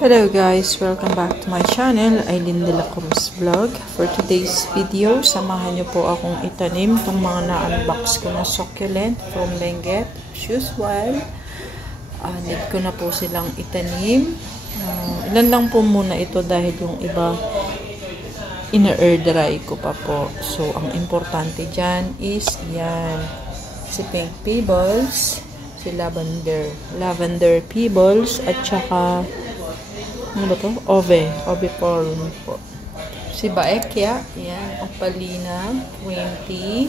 Hello guys, welcome back to my channel, Aileen De La Cruz Vlog. For today's video, samahan niyo po akong itanim itong mga na-unbox ko na succulent from Benguet. As usual, need ko na po silang itanim. Ilan lang po muna ito dahil yung iba ina-air dry ko pa po. So, ang importante dyan is yan, si Pink Pebbles, si Lavender Pebbles, at saka ano ba to? Ove Palm po. Si Baekya, yan, Opalina, 20,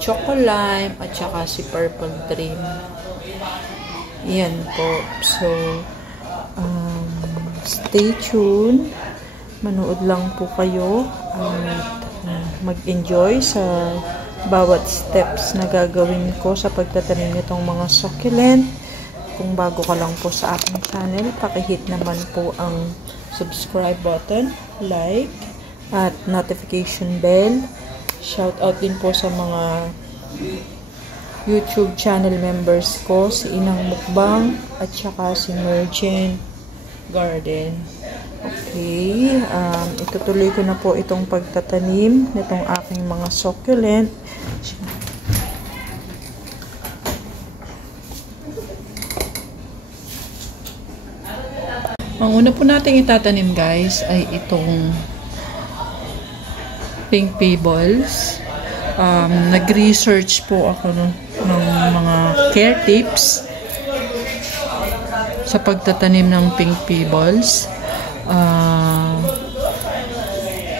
Choco Lime, at saka si Purple Dream. Yan po. So, stay tuned. Manood lang po kayo at mag-enjoy sa bawat steps na gagawin ko sa pagtatanim nitong mga succulent. Kung bago ka lang po sa aking channel, pakihit naman po ang subscribe button, like, at notification bell. Shout out din po sa mga YouTube channel members ko, si Inang Mukbang, at saka si Merchant Garden. Okay, itutuloy ko na po itong pagtatanim nitong aking mga succulent. Ang una po nating itatanim guys ay itong Pink Pebbles. Nag-research po ako ng mga care tips sa pagtatanim ng Pink Pebbles.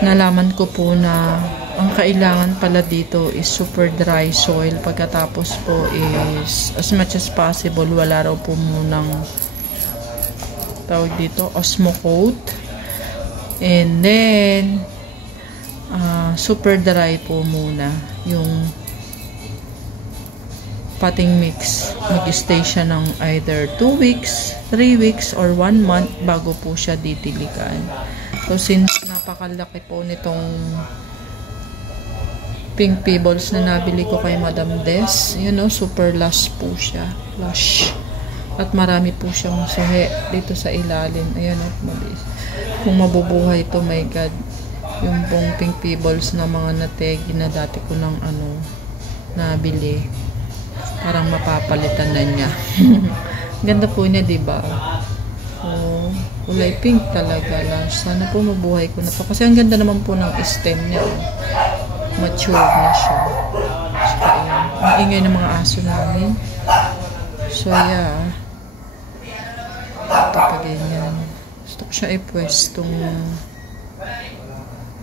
Nalaman ko po na ang kailangan pala dito is super dry soil. Pagkatapos po is as much as possible wala raw po munang tawag dito, Osmocote, and then super dry po muna yung potting mix. Mag-stay siya ng either 2 weeks, 3 weeks, or 1 month bago po siya ditiligan. So since napakalaki po nitong Pink Pebbles na nabili ko kay Madam Des, you know, super lush po siya, lush. At marami po siyang suhe dito sa ilalim. Ayan, mabilis. Kung mabubuhay ito, my God. Yung pong Pink Pebbles na mga nategi na dati ko nang nabili. Parang mapapalitan na niya. Ganda po niya, diba? So, kulay pink talaga. Sana po mabuhay ko na to. Kasi ang ganda naman po ng stem niya. Mature na siya. So, ayan. Ang ingay ng mga aso namin. So, yeah. Ito pa ganyan. Gusto ko siya ipwestong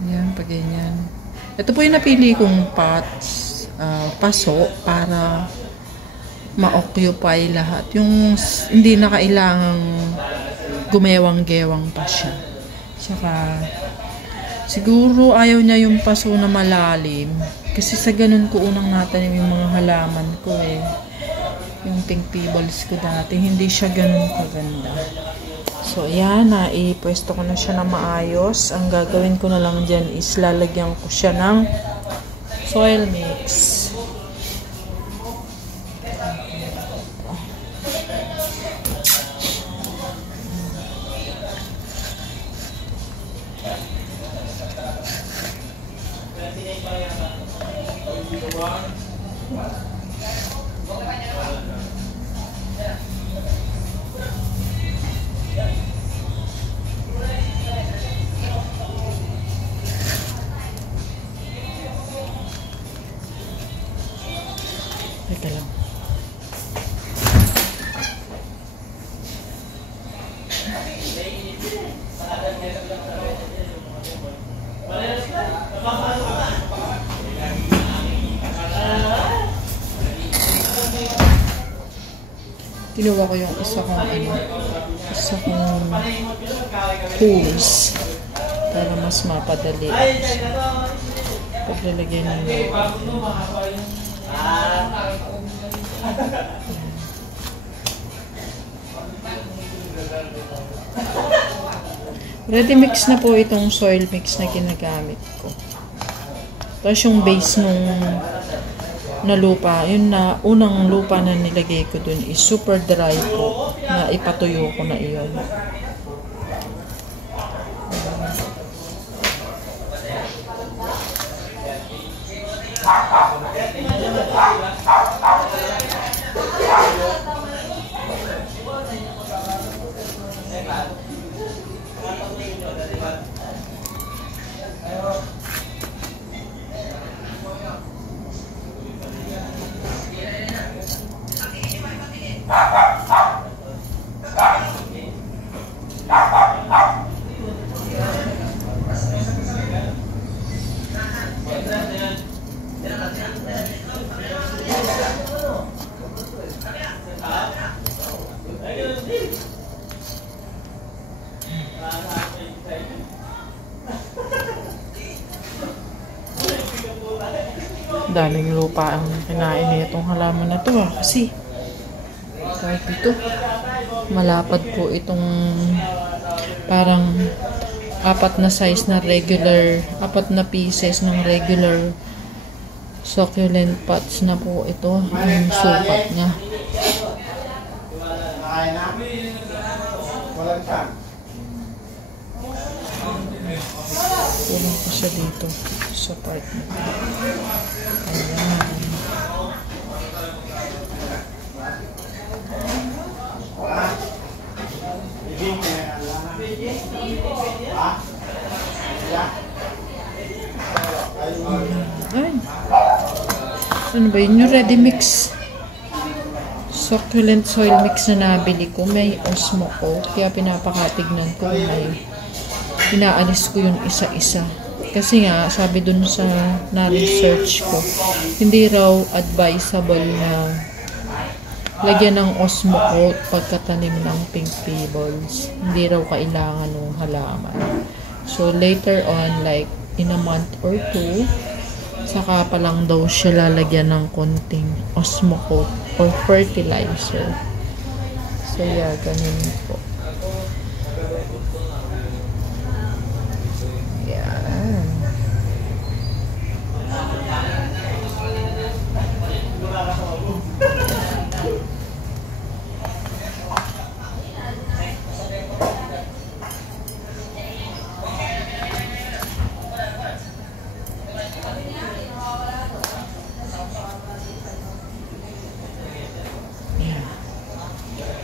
yan, pa ganyan. Ito po yung napili kong pots, paso para ma-occupy lahat. Yung hindi na kailangang gumewang-gewang pa siya. Saka siguro ayaw niya yung paso na malalim. Kasi sa ganun ko unang natanim yung mga halaman ko eh. Yung Pink Pebbles ko dati, hindi siya ganun kaganda. So, ayan, naipwesto ko na siya na maayos. Ang gagawin ko na lang dyan is lalagyan ko siya ng soil mix. Teka lang. Kinuha ko yung isa kong tools para mas mapadali paglalagay ng ready mix na po itong soil mix na ginagamit ko. Tapos yung base nung na lupa, yun na unang lupa na nilagay ko dun is super dry po, na ipatuyo ko na iyon. Daming lupa ang kinain nitong halaman na to kasi kahit ito malapad po itong parang apat na pieces ng regular succulent pots na po ito ang sukat niya. Kulang ko siya dito sa part na ito. Ayan. Ayan. Ano ba yun? Yung ready mix succulent soil mix na nabili ko. May osmo ko. Kaya pinapakatignan ko. Inaalis ko yung isa-isa. Kasi nga, sabi dun sa na-research ko, hindi raw advisable na lagyan ng osmo coat pagkatanim ng pink pebbles. Hindi raw kailangan ng halaman. So, later on, like in a month or 2, saka pa lang daw siya lalagyan ng konting osmo coat or fertilizer. So, yeah, ganun po.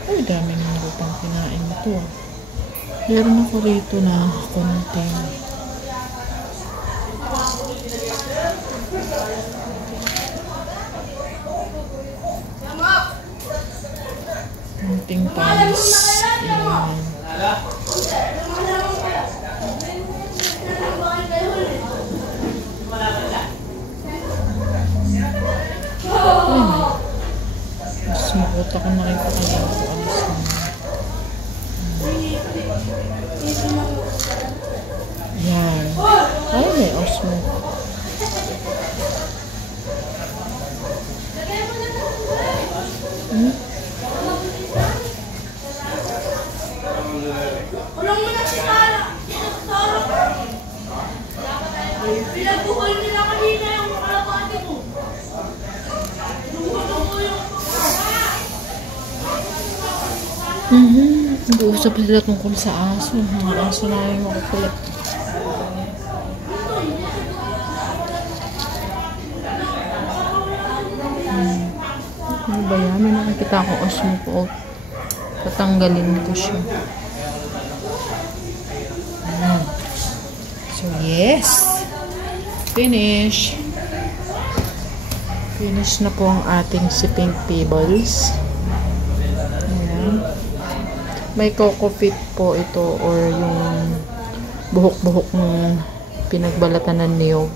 Ay, dami ng lupang kinain ito. Meron ako rito na konting tamis. Mas makot ako nakita kanina ko alis na. Yan. Ay, may osmo. Pinabuhol nila kanina yung kalapati mo. Nag-uusap sila tungkol sa aso. Mga aso na yung makukulat. Ano ba yan? May nakikita akong osmo po. Tatanggalin ko siya. So, yes. Finish. Finish na po ang ating si Pink Pebbles. Ayan. May coco fit po ito or yung buhok-buhok ng pinagbalatan ng niyog.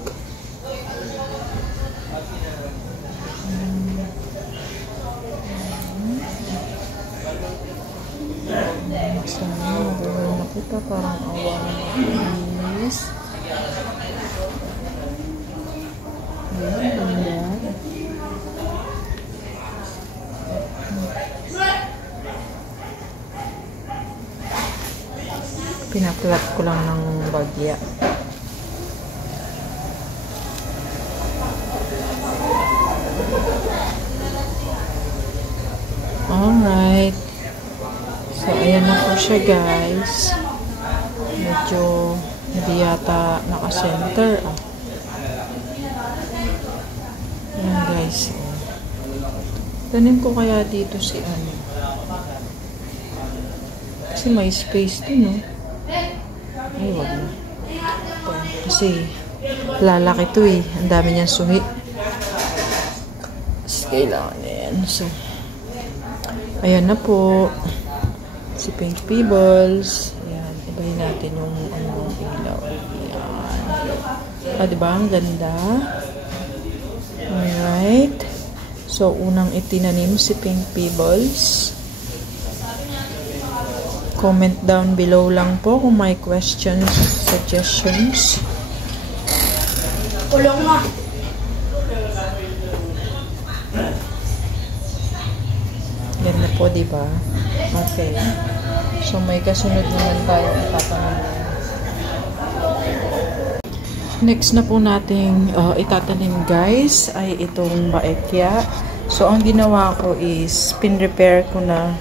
Sana mabuhay na kita. Parang awa na makinis. Pinaplat ko lang ng bagya. Alright. So, ayan na po siya, guys. Medyo hindi yata naka-center. guys. Tanim ko kaya dito si ano. Kasi may space din, no? Ay, wag na. Kasi lalaki to eh. Ang dami niyang suhi. So, kailangan na yan. So, ayan na po. Si Pink Pebbles. Ayan. Ibahin natin yung ano, ilaw. Ayan. Diba? Ang ganda. Alright. So, unang itinanim si Pink Pebbles. Comment down below lang po kung may questions, suggestions. Kulong mo. Ganda po, diba? Okay. So, may kasunod naman tayo itatanong. Next na po nating itatanim guys ay itong baekya. So, ang ginawa ko is pin repair ko na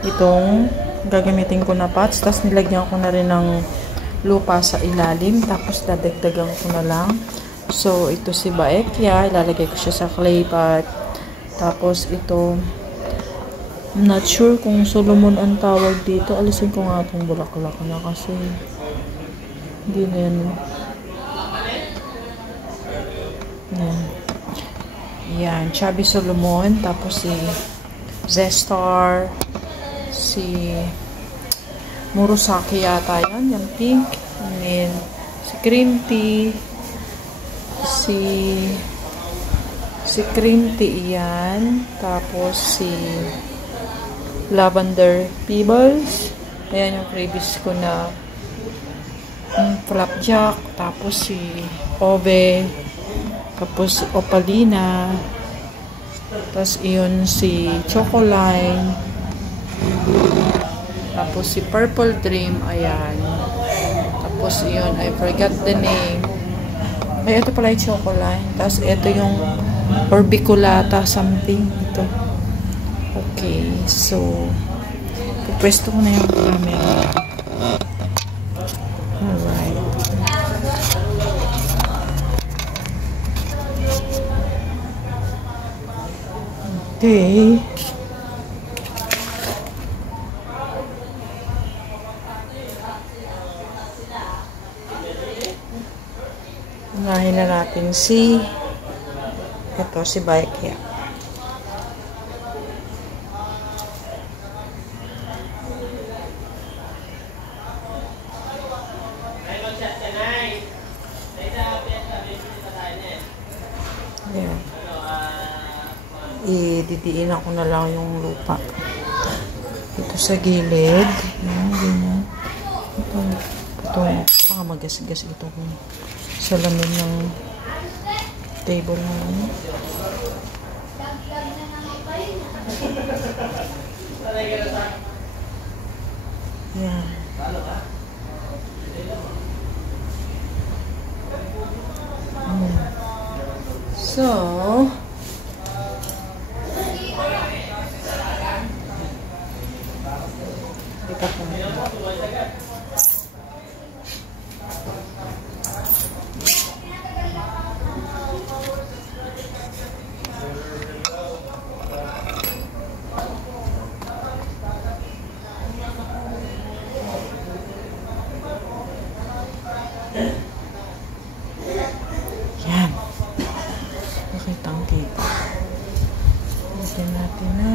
itong gagamitin ko na pots. Tapos nilagyan ko na rin ng lupa sa ilalim. Tapos dadagdagan ko na lang. So, ito si baekya. Ilalagay ko siya sa clay pot. Tapos ito, I'm not sure kung Solomon ang tawag dito. Alisin ko nga itong bulaklak na kasi hindi na yan. Yan. Yan. Chubby Solomon. Tapos si Zestar. Si Murasaki yata yan. Yung pink. And then, si Cream Tea. Si Cream Tea yan. Tapos si Lavender Pebbles. Ayan yung previous ko na Flapjack. Tapos si Ove. Tapos si Opalina. Tapos iyon si Chocoline. Tapos si Purple Dream. Ayan. Tapos iyon, I forgot the name. Ay, ito pala yung Chocoline. Tapos ito yung Orbiculata something. Ito. Okay. So, pupwesto ko na yung camera. Alright. Okay. Unahin na natin si baekya. Ayan. Ididiin ako na lang yung lupa. Ito sa gilid. Ayan, ganyan. Ito, baka magasgas ito kung salamin ng table naman. Ayan. So, yan. Nakitang dito. Lagyan natin na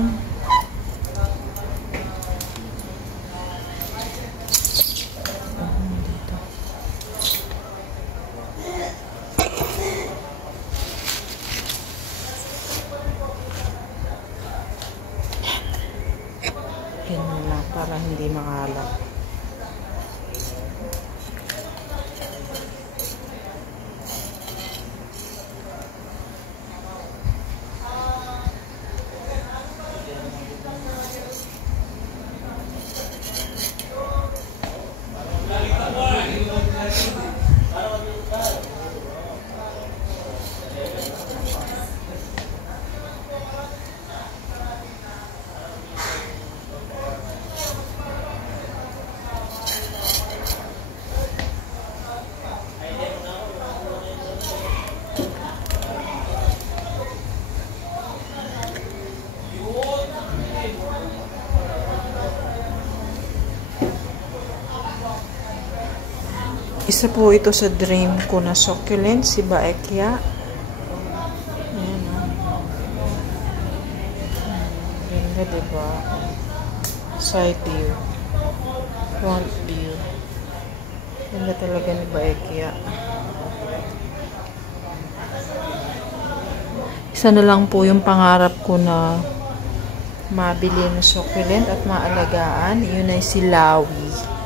Isa po ito sa dream ko na succulent, si Baekya. Ayan o. Ganda, diba? Side view. Front view. Ganda talaga ni Baekya. Isa na lang po yung pangarap ko na mabili na succulent at maalagaan. Yun ay si Lawi.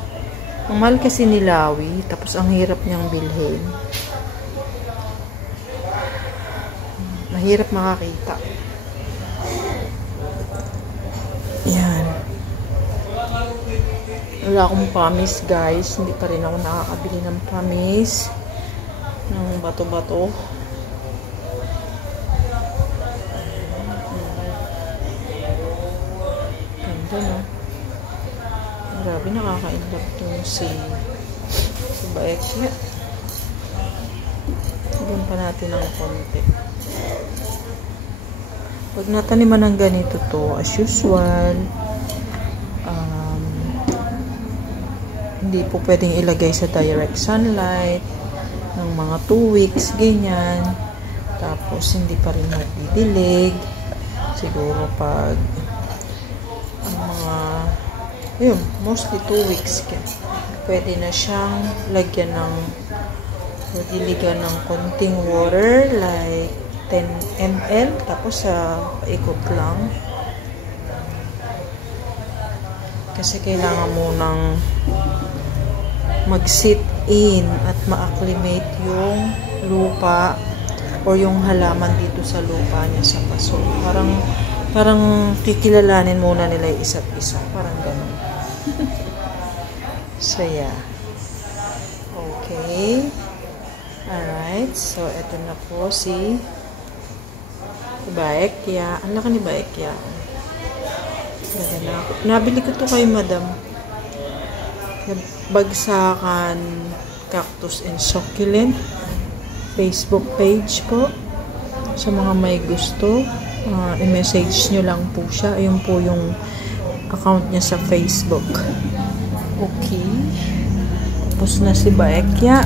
Ang mahal kasi ni Lawi, tapos ang hirap niyang bilhin. Mahirap makakita. Yan. Wala akong pamis, guys. Hindi pa rin ako nakakabili ng pamis. Ng bato-bato. Ganda, no? Grabe, nakaka-inlove itong si Baekya. Hanggang pa natin ng konti. Pag nataniman ng ganito to, as usual, hindi po pwedeng ilagay sa direct sunlight ng mga 2 weeks, ganyan. Tapos, hindi pa rin magdidilig. Siguro pag ang mga ayun, mostly 2 weeks pwede na siyang lagyan ng diligan ng konting water like 10 ml tapos sa ikot lang kasi kailangan mo nang mag-sit in at ma-acclimate yung lupa or yung halaman dito sa lupa niya sa paso. Parang kikilalanin muna nila yung isa't isa. Parang ganun. So, yeah. Okay. Alright. So, eto na po si Baekya. Ang laki ni Baekya. Nabili ko to kay Madam. Bagsakan Cactus and Succulent. Facebook page po. Sa mga may gusto. I-message nyo lang po siya. Ayun po yung account niya sa Facebook. Okay. Tapos na si Baekya.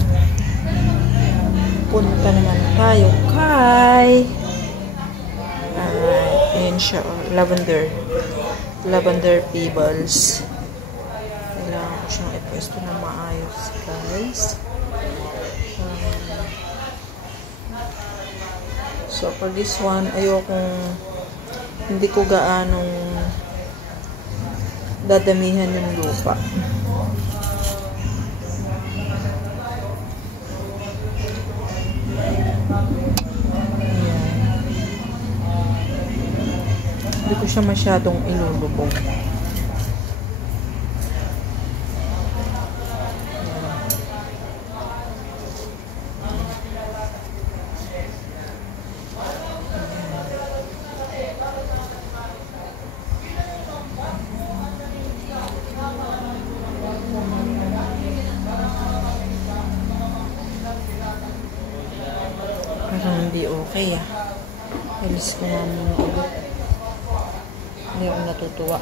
Punta naman tayo kay ayan siya. Lavender Pebbles. Kailangan ko siyang ipwesto na maayos, guys. So, for this one, hindi ko gaanong dadamihan yung lupa. Ayan. Hindi ko siya masyadong ilulubog. Parang hindi okay ah. Alis ko nga muna ulit. Hindi ako natutuwa.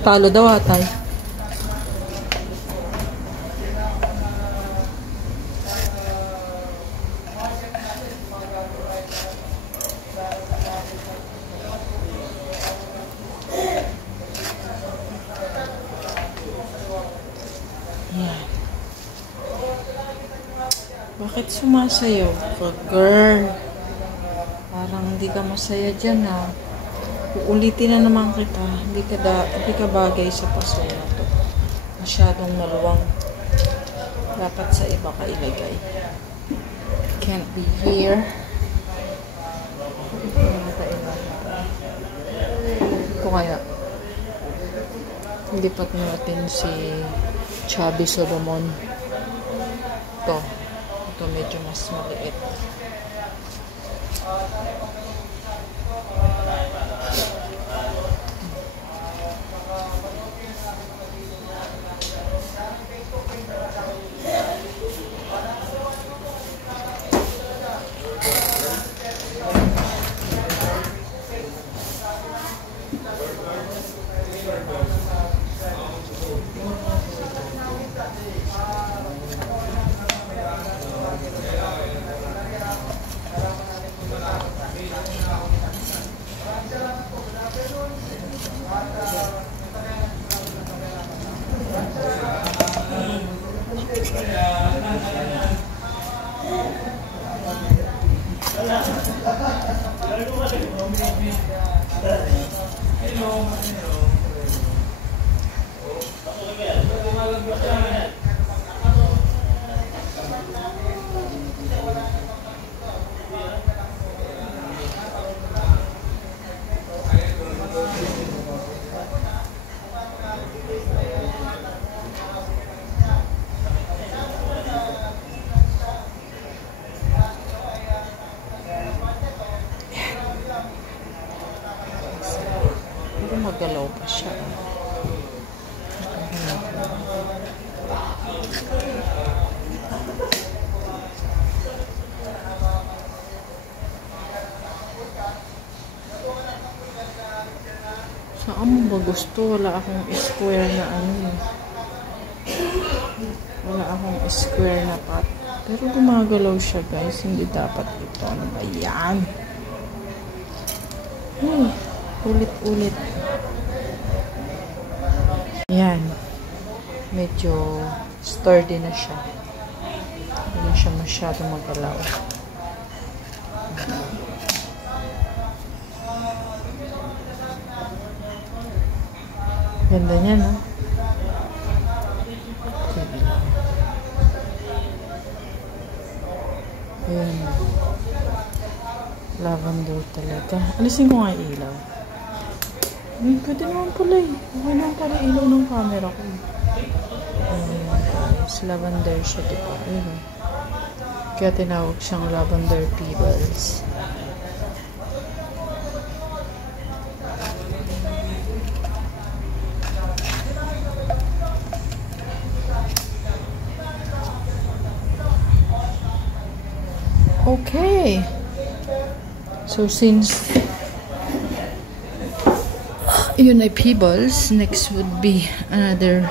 Talo daw atay. Yan. Bakit sumasayaw ka, girl? Parang hindi ka masaya dyan, ha? Uulitin na naman kita. Hindi ka bagay sa paso na to. Masyadong maluwang. Dapat sa iba ka ilagay. can't be here. Ito kaya. Lipat natin si Chubby Solomon. Ito medyo mas maliit. Magalaw pa siya. Saan mo ba gusto? Wala akong square na ano. Wala akong square na pot. Pero gumagalaw siya, guys. Hindi dapat ito. Ano ba yan? Ulit-ulit. Yan. Medyo sturdy na siya. Hindi na siya masyado magalaw. Ganda niya, no? Ayan. Lavender talaga. Alisin ko nga yung ilaw. Pwede naman pala eh. Okay naman pala ilaw ng camera ko. Ayan guys. Lavender siya, diba? Ayan. Kaya tinawag siyang lavender pebbles. Okay. So since yun ay pebbles, next would be another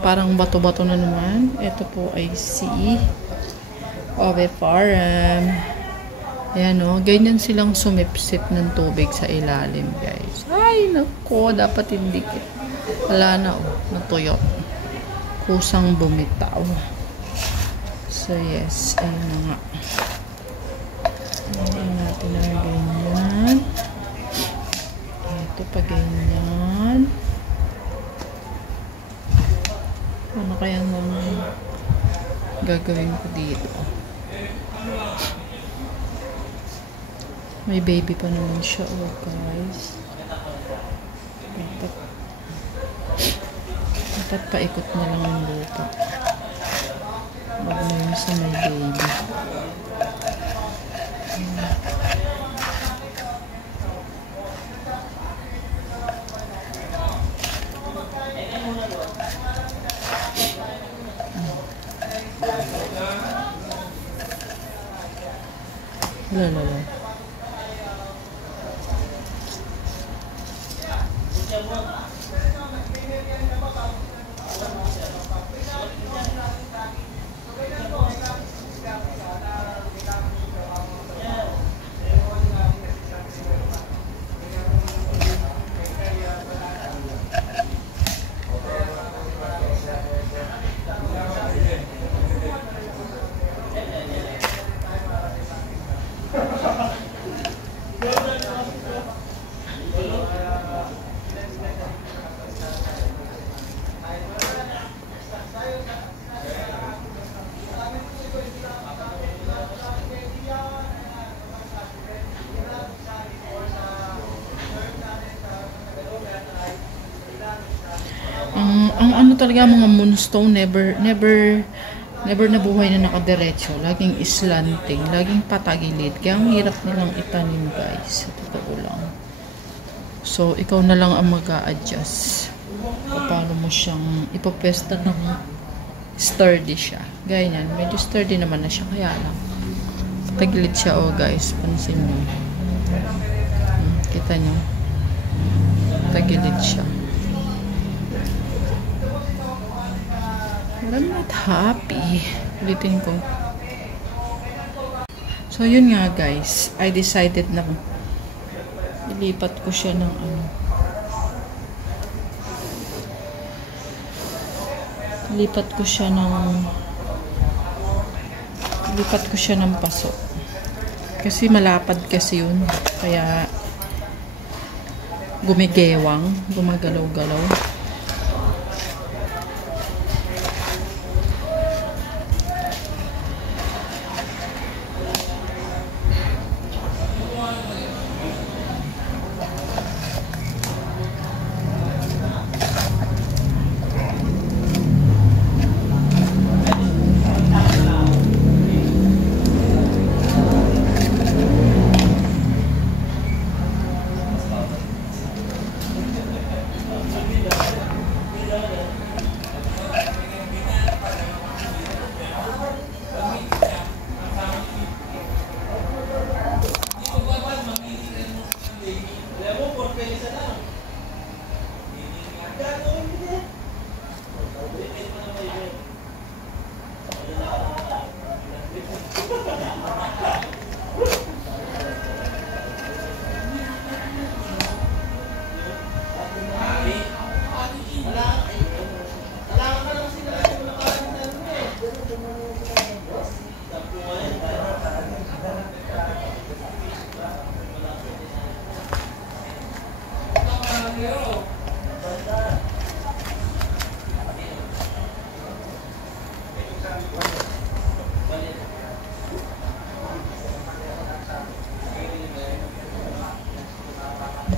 parang bato-bato na naman. Ito po ay sea oviparum. Ayan o, ganyan silang sumipsip ng tubig sa ilalim, guys. Ay, nako, dapat hindi. Wala na o, natuyot. Kusang bumitaw. So yes, ayun na nga. Ayan natin na ganyan. Ito pa ganyan. Ano kaya naman gagawin ko dito? May baby pa naman siya, oh guys. Dapat paikot na lang ang lupa. Bago na yun sa may baby. Wala. talaga mga moonstone, never nabuhay na nakadiretso. Laging slanting, laging patagilid. Kaya ang hirap nilang itanim, guys. Sa totoo lang. So, ikaw na lang ang mag-a-adjust. Paano mo siyang ipapesta ng sturdy siya. Ganyan. Medyo sturdy naman na siya. Kaya lang. Patagilid siya, oh guys. Pansin nyo. Kita nyo. Patagilid siya. I'm not happy. Ulitin ko. So, yun nga guys. I decided na ilipat ko siya ng ano. Ilipat ko siya ng paso. Kasi malapad kasi yun. Kaya gumigewang. Gumagalaw-galaw.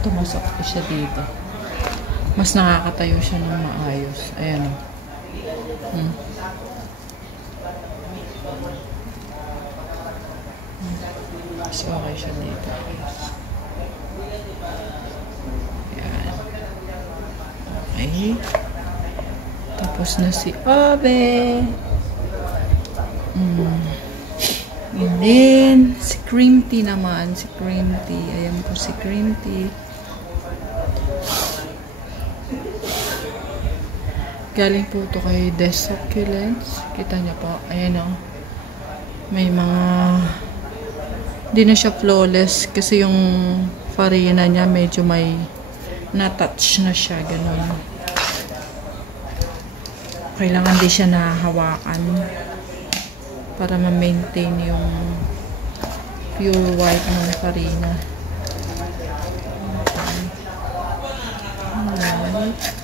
Tumasok ko siya dito. Mas nakakatayo siya ng maayos. Ayan. Mas okay siya dito. Ayan. Okay. Tapos na si Abe. And then, si cream tea naman. Si cream tea. Ayan po si cream tea. Galing po ito kay The Succulents. Kita niya po. Ayan o. May mga... Hindi na siya flawless. Kasi yung farina niya medyo may na-touch na siya. Ganun. Kailangan di siya nahawakan. Para ma-maintain yung pure white ng farina. Alright.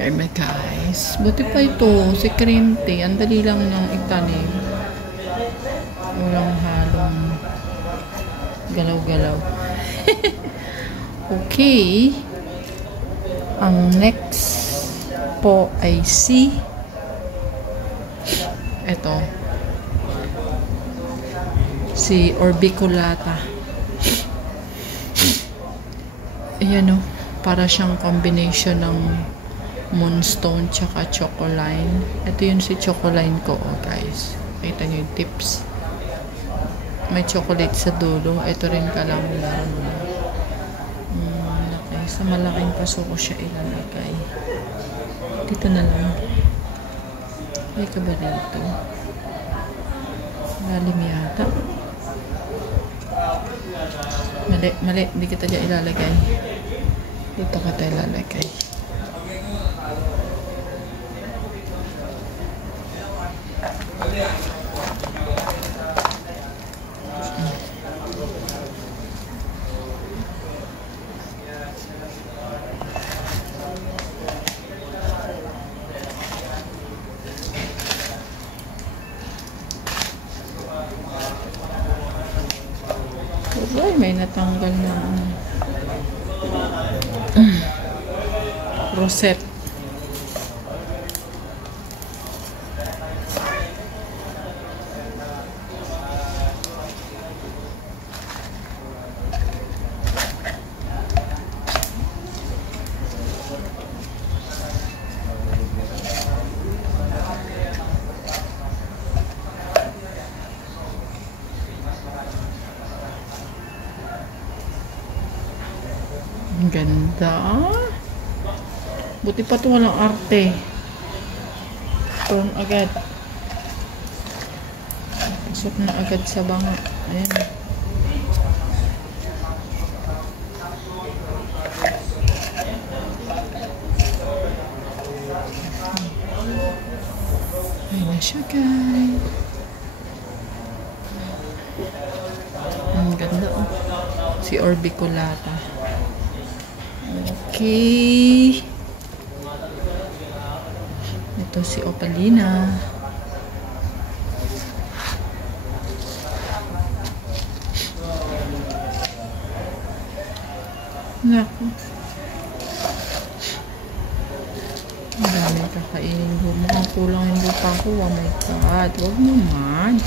Okay, guys. Buti pa ito. Si cream tea. Ang dali lang niyang itanim. Walang halong galaw-galaw. Okay. Ang next po ay si ito. Si orbiculata. Ayan o. Para siyang combination ng Moonstone tsaka Chocoline. Ito yun si Chocoline ko, guys. Kita nyo yung tips. May chocolate sa dulo. Ito rin kalang-lang. Okay. Sa malaking paso ko siya ilalagay. Dito na lang. Ay ka ba dito? Lalim yata. Mali. Hindi kita dyan ilalagay. Dito kita ilalagay. Ay, may natanggal na rosette. Ang ganda. Buti pa ito walang arte. Turn agad. Pasok na agad sa banga. Ayan. Ayan na siya, guys. Ang ganda, oh. Si Orbiculata. Okay. Ito si Opalina. Naku. Ang dami kakainin ko. Mukhang kulang yung lupa ko. Oh my God. Huwag naman.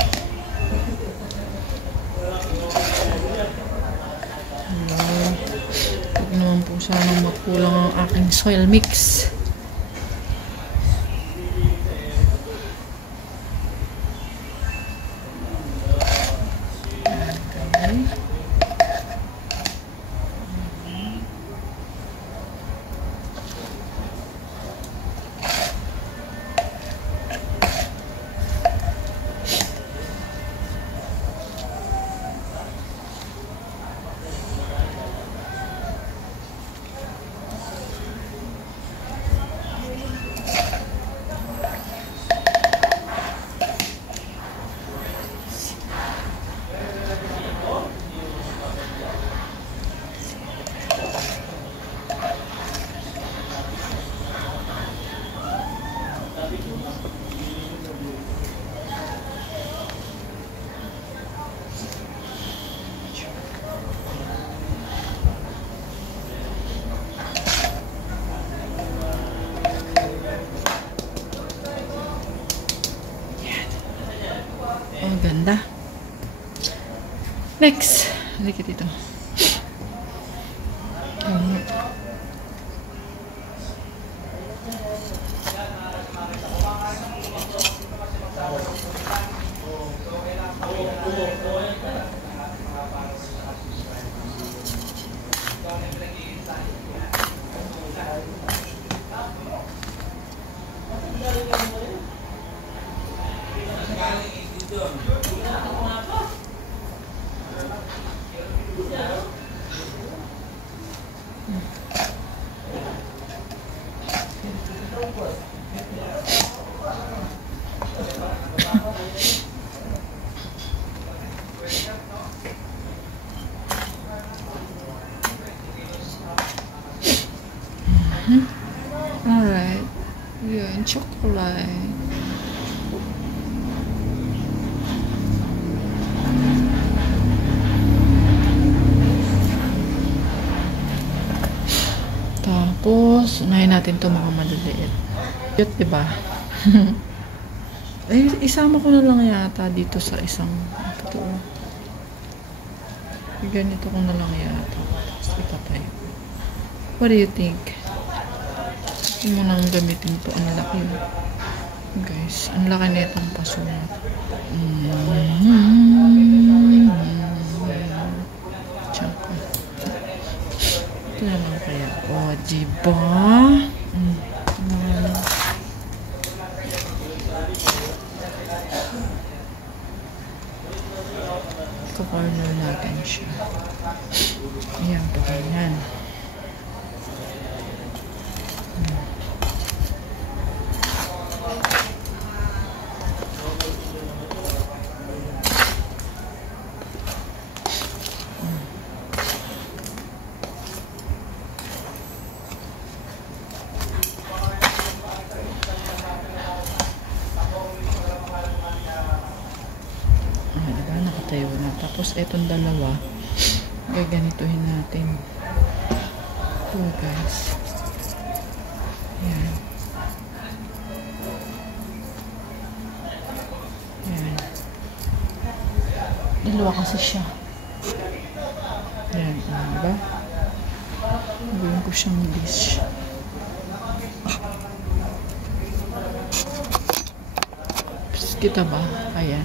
Huwag naman po sana makulang ang aking soil mix. Oh, ganda. Next. Halika dito. Alright. Yun, chocolate. Tapos, unahin natin ito mga maliliit. Cute, diba? Eh, isama ko na lang yata dito sa isang ito. Ganito ko na lang yata. Tapos ipatayo. What do you think? Gusto mo nang gamitin to. Ang laki. Guys, ang laki na itong paso. Tsaka. Ito naman kaya. O, diba? Corner natin siya. Ayan, ganyan. Nakatayo na. Tapos, etong dalawa, gaganituhin natin. Ito, guys. Ayan. Ayan. Dalawa kasi siya. Ayan. Diba? Gawin ko siyang dish. Kita ba? Ayan.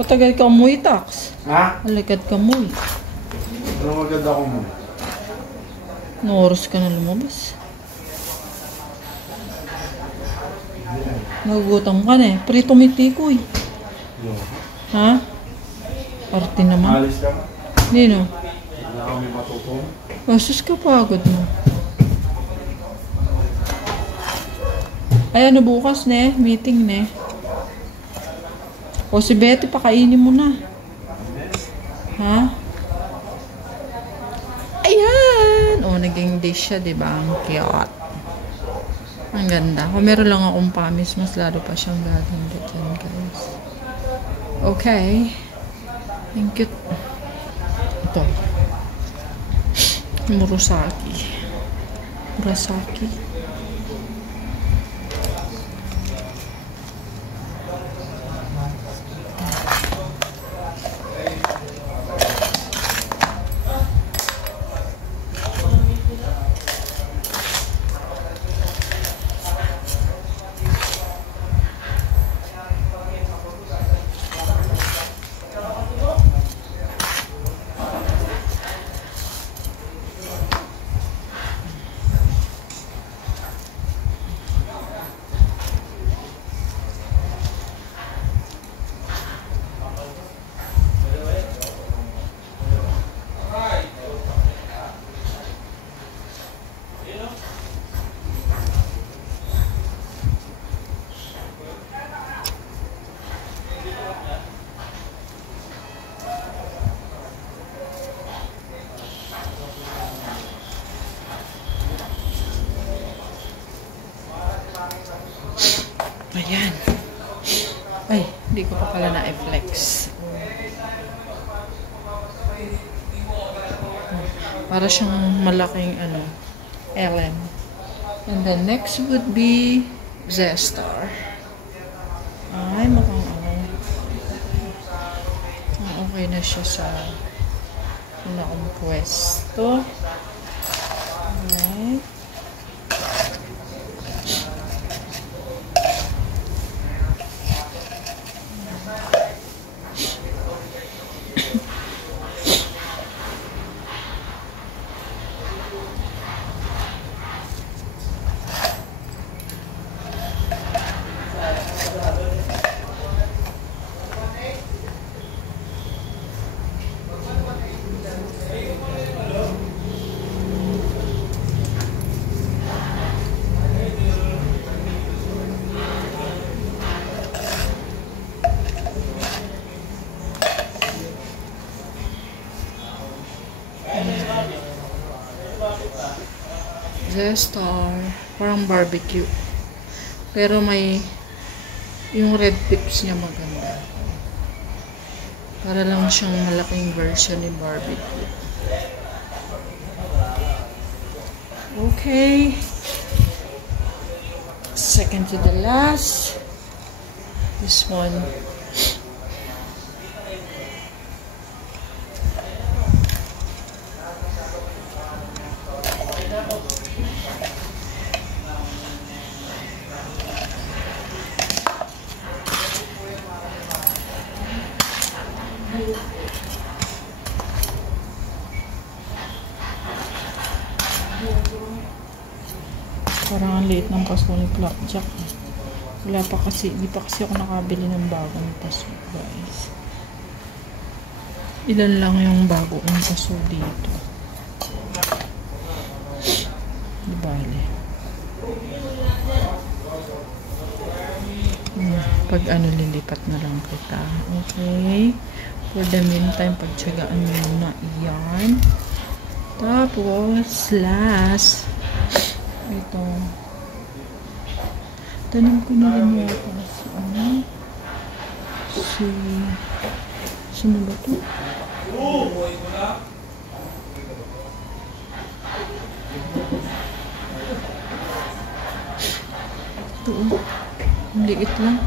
Patagal ka mo Tax. Ha? Alikad ka mo. Ano maganda ko mo? No oras ka na lumabas. Nagugutom ka na eh. Prito may tikoy. Ha? Arte naman. Alis ka mo? Hindi no. Wala kami matutong. Asus ka pagod mo. Ay ano bukas ne? Meeting ne? O si Betty, pakainin mo na. Ha? Ayan! O, naging dish siya, diba? Ang cute. Ang ganda. Kung meron lang akong pamis, mas lalo pa siyang gaganda dyan, guys. Okay. Thank you. Ito. Murasaki. Murasaki. Ayan. Ay, hindi ko pa pala na-flex. Para siyang malaking LM. And then next would be Zestar. Ay, mukhang okay na siya sa unang pwesto. Alright. Zestar, parang barbecue. Pero may yung red tips niya maganda. Para lang siyang malaking version ni barbecue. Okay. Second to the last. This one. Parang ang liit ng paso ni Flapjack. Wala pa kasi, hindi pa kasi ako nakabili ng bagong paso, guys. Ilan lang yung bago ng paso dito. Di bale. Pag lilipat na lang kita. Okay. For the meantime, pagtsagaan muna yan. Tapos, last, ito. Tanong ko na rin yata sino ba ito? Ito, ang liit lang.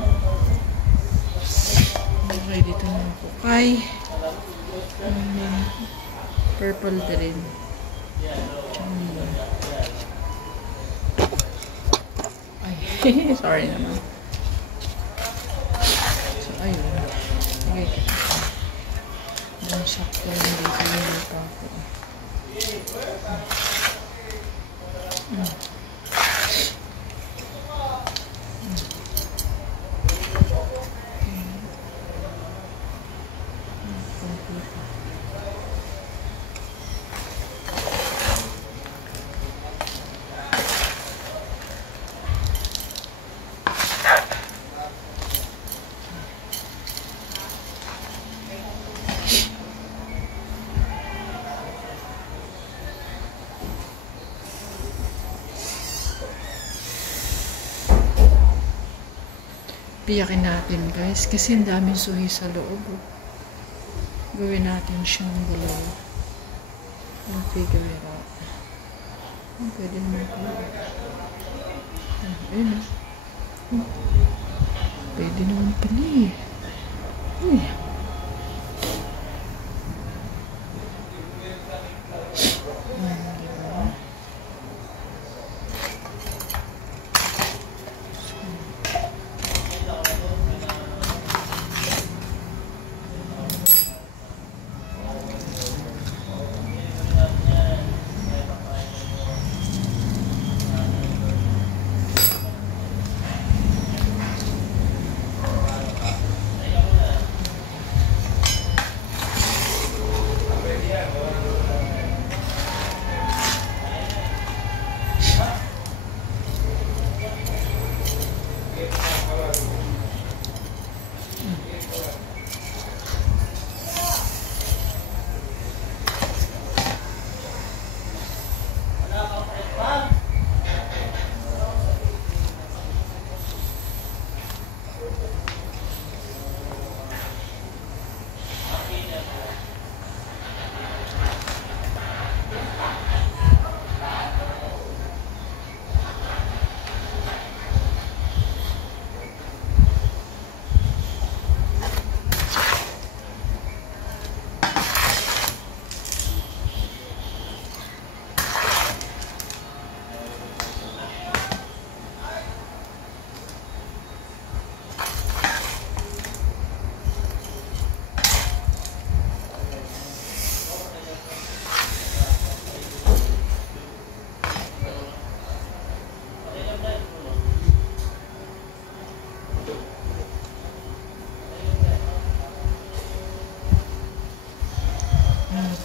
Okay, dito na ako. Kay purple din. Ay, sorry naman. So, ayun. Okay. Sakto lang dito yung lupa ko. Piyakin natin, guys, kasi ang daming suhi sa loob. Gawin natin siyang dalawa. I'll figure it out. Pwede naman pala. Ayun. Pwede naman pala eh.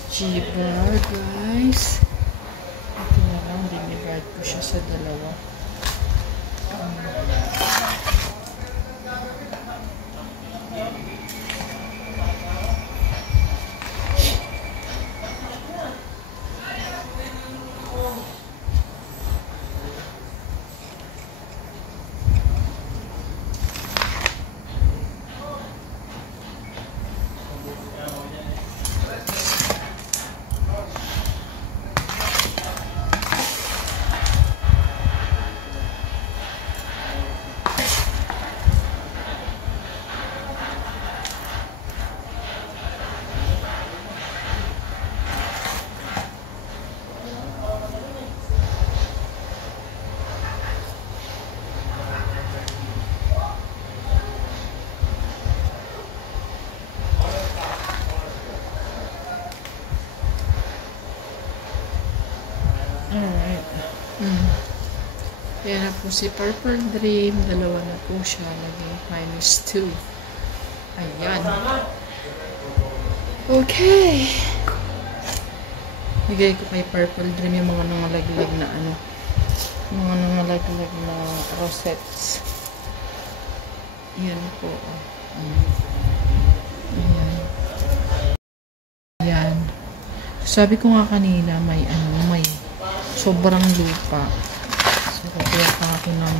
G-bar, guys. Ito na lang, dinivide ko siya sa dalawa. Alright. Yan na po si Purple Dream. Dalawa na po siya. Naging -2. Ayan. Okay. Bigay ko kay Purple Dream yung mga nangalaglag na ano. Mga nangalaglag na rosettes. Yan po. Ayan. Ayan. Sabi ko nga kanina may sobrang lupa. So, kaya pa ako ng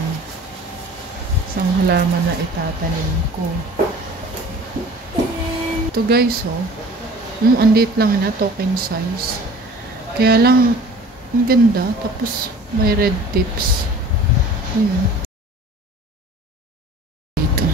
isang halaman na itatanim ko. Ito guys, oh. Ang liit lang na, token size. Kaya lang, ang ganda. Tapos, may red tips. Dito.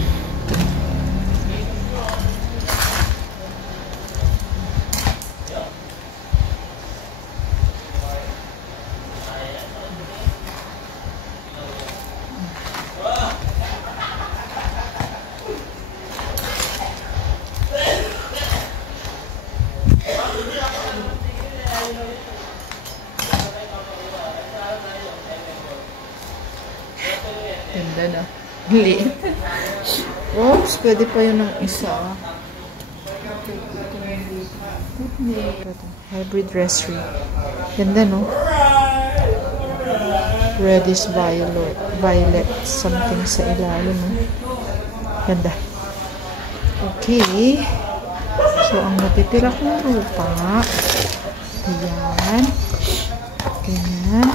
Ganda na. Liit. Oops, pwede pa yun ng isa. Hybrid rosary. Ganda, no? Reddish violet. Something sa ilalim, no? Ganda. Okay. So, ang natitira kong lupa. Ayan. Ganyan.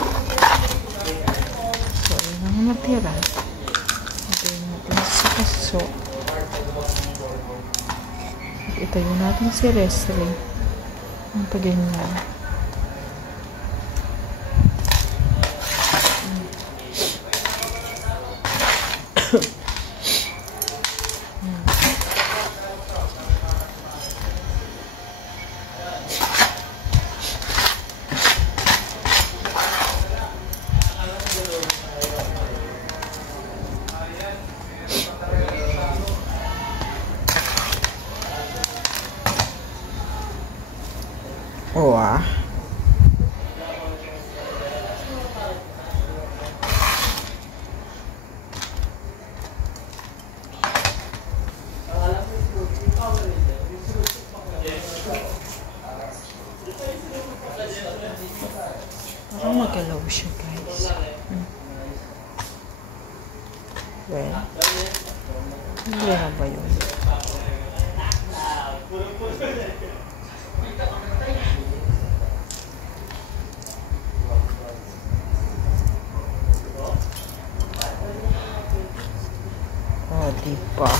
So, yun ang natira. Lagyan natin sa kaso. Itayo natin si Resri. Ang paganyan. Wah. Parang magalaw siya, guys. Well, hindi na ba yun? Oh, diba?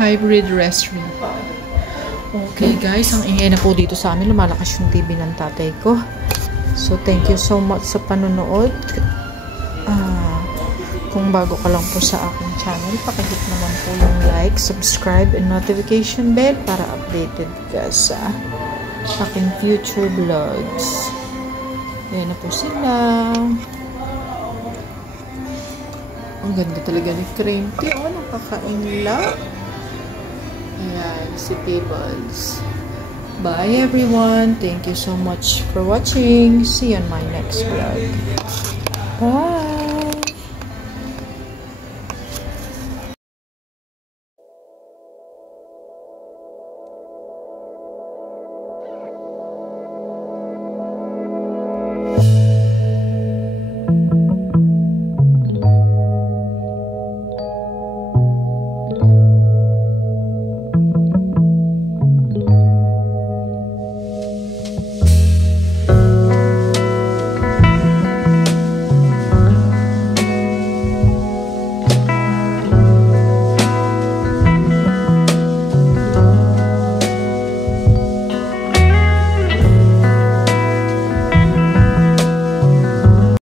Hybrid restroom. Okay guys, ang ingay na po dito sa amin. Lumalakas yung TV ng tatay ko. So thank you so much sa panonood. Kung bago ka lang po sa aking channel, pakihit naman po yung like, subscribe, and notification bell para updated ka sa aking future vlogs. Ayan na po sila. Ang ganda talaga ni Crimpy. Oh, nakakain lang. Ayan, si Pebbles. Bye everyone. Thank you so much for watching. See you on my next vlog. Bye!